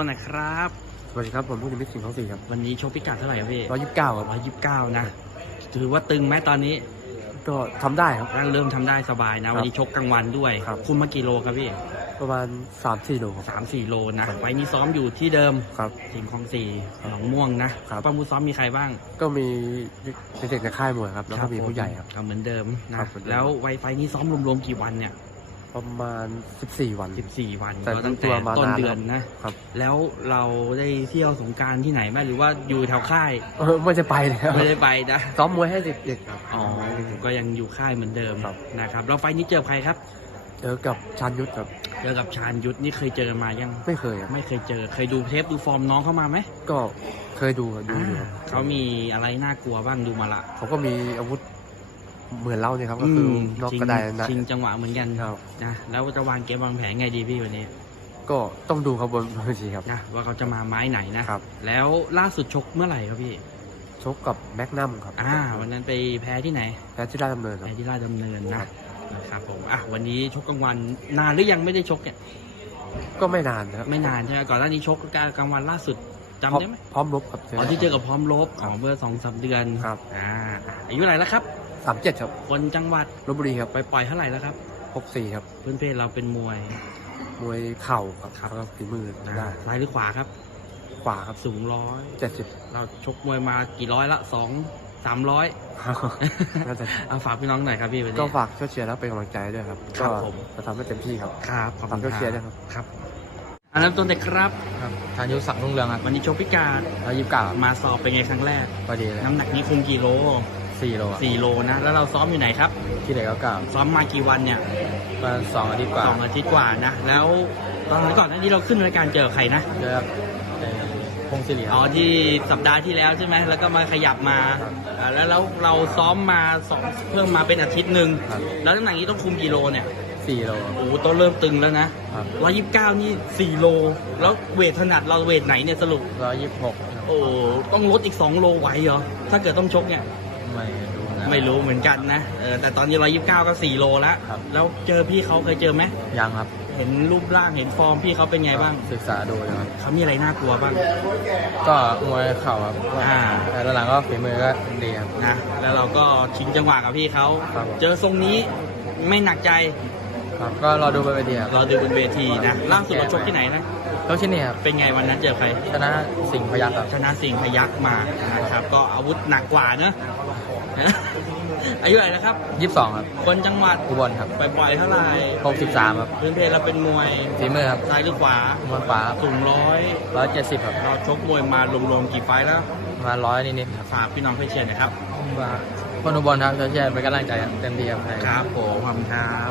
ตัวไหนครับสวัสดีครับผมผู้นิมิตสิงห์ทองศรีครับวันนี้ชกพิกัดเท่าไหร่ครับพี่ร้อยยี่สิบเก้าครับร้อยยี่สิบเก้านะ ถือว่าตึงไหมตอนนี้ ก็ทำได้ครับเริ่มทำได้สบายนะ วันนี้ชกกลางวันด้วย ครับ คุมมากี่โลครับพี่ประมาณสามสี่โลครับ สามสี่โลนะ ไฟล์นี้ซ้อมอยู่ที่เดิมครับสิงห์คลองสี่หนองม่วงนะครับ ป้ามูซ้อมมีใครบ้าง ก็มีเด็กๆในค่ายมวยครับแล้วก็มีผู้ใหญ่ครับก็เหมือนเดิมนะครับเหมือนเดิมแล้วไวไฟล์นี้ซ้อมรวมๆกี่วันเนี่ย ประมาณสิบสี่วันสิบสี่วันแต่ก็ตั้งตัแต่วมาต้นนานเดือนนะครับ แล้วเราได้เที่ยวสงกรารที่ไหนไหมหรือว่าอยู่แถวค่ายเออไม่จะไปเลยครับไม่ได้ไปนะซ้อมมวยให้เด็กๆครับอ๋อก็ยังอยู่ค่ายเหมือนเดิมครับนะครับแล้วไฟล์นี้เจอใครครับเจอกับชานยุทธครับเจอกับชาญยุทธนี่เคยเจอมายังไม่เคยครับไม่เคยเจอเคยดูเทปดูฟอร์มน้องเข้ามาไหมก็เคยดูครับดูอยู่ครับเขามีอะไรน่ากลัวบ้างดูมาละเขาก็มีอาวุธ เหมือนเล่าเนี่ยครับ ก็คืออนอกชิงกระไดนะ ชิงจังหวะเหมือนกันครับ นะแล้วจะวางเกมวางแผนไงดีพี่วันนี้ก็ต้องดูครับบนเวทีครับ นะว่าเขาจะมาไม้ไหนนะครับ แล้วล่าสุดชกเมื่อไหร่ครับพี่ ชกกับแมกนัมครับอ่า วันนั้นไปแพ้ที่ไหน แพ้ที่ราชดำเนินครัแพ้บที่ราชดำเนินครันะบ นะครับผมอะวันนี้ชกกลางวันนานหรือยังไม่ได้ชกเนี่ยก็ไม่นานนะครับไม่นานใช่ไหมก่อนหน้านี้ชกกลางวันล่าสุดจำได้ไหมพร้อมรบครับ อ๋อที่เจอกับพร้อมลบครัขบองเมื่อสองสามเดือนครับ อ่าอายุเท่าไหร่แล้วครับ สามเจ็ดครับคนจังหวัดลบบุรีครับไปปล่อยเท่าไหร่แล้วครับหกสี่ครับเพื่อนเพศเราเป็นมวย มวยเข่าครับครับแล้วก็ฝีมือนะได้ซ้ายหรือขวาครับ ขวาครับสูงร้อยเจ็ดสิบเราชกมวยมากี่ร้อยละสองสามร้อย น่าจะเอาฝากพี่น้องหน่อยครับพี่วันนี้ ก็ฝากช่วยเชียร์แล้วเป็นกำลังใจด้วยครับครัก็บผม จะทำให้เต็มที่ครับครับขอบฝากคุณช่วยเชียร์ด้วยครับ ครับอันนั้นต้นเด็กครับ ครับทานยุทธศักดิ์รุ่งเรืองครับวันนี้ชกพิการร้อยยี่สิบเก้ามาสอบเป็นไงครั้งแรก พอดีเลยน้ำหนักนี้คุมกี่โล สี่โลครับสี่โลนะ แล้วเราซ้อมอยู่ไหนครับ ที่เหลือก็เก้าซ้อมมากี่วันเนี่ยมาสองอาทิตย์กว่าสองอาทิตย์กว่านะ แล้วตอนก่อนหน้านี้เราขึ้นรายการเจอใครนะเจอกับเอ่อพงศิริคอ๋อรับที่สัปดาห์ที่แล้วใช่ไหมแล้วก็มาขยับมาครับอ่าแล้วแล้วเราซ้อมมาสองเพิ่มมาเป็นอาทิตย์หนึ่งครับแล้วน้ำหนักนี้ต้องคุมกี่โลเนี่ยสี่โลครับโอ้โหต้องเริ่มตึงแล้วนะครับร้อยยี่สิบเก้านี่สี่โล แล้วเวทถนัดเราเวทไหนเนี่ยสรุปร้อยยี่สิบหกโอ้ต้องลดอีกสองโลไหวเหรอถ้าเกิดต้องชกเนี่ย ไม่รู้นะ ไม่รู้เหมือนกันนะเออแต่ตอนนี้ร้อยยี่สิบเก้าก็สี่โลแล้วครับ แล้วเจอพี่เขาเคยเจอไหมยังครับเห็นรูปร่างเห็นฟอร์มพี่เขาเป็นไงบ้างศึกษาดูเลยครับ เขามีอะไรน่ากลัวบ้าง ก็มวยเข่าครับอ่า แต่ตอนหลังก็ฝีมือก็ดีครับ นะแล้วเราก็ชิงจังหวะกับพี่เขาครับผม เจอทรงนี้ไม่หนักใจ ครับก็รอดูไปไปดีครับ เราดูบนเวทีนะ ล่าสุดเราชกที่ไหนนะแล้วที่นี่ครับเป็นไงวันนั้นเจอใครชนะสิงห์พยัคฆ์ครับชนะสิงห์พยักมานะครับ ก็อาวุธหนักกว่าเนอะอายุเท่าไหร่นะครับยี่สิบสองครับ คนจังหวัดอุบลครับไปปล่อยเท่าไหร่หกสิบสามครับพื้นเพเราเป็นมวยฝีมือครับซ้ายหรือขวามวยขวาสูงร้อยร้อยเจ็ดสิบครับเราชกมวยมารวมๆกี่ไฟล์แล้ว มาร้อยนิดๆครับฝากพี่น้องเพื่อนเชียร์หนะครับว่าคนอุบลครับช่วยๆเป็นกำลังใจครับเต็มที่ครับครับผมขอบคุณครับ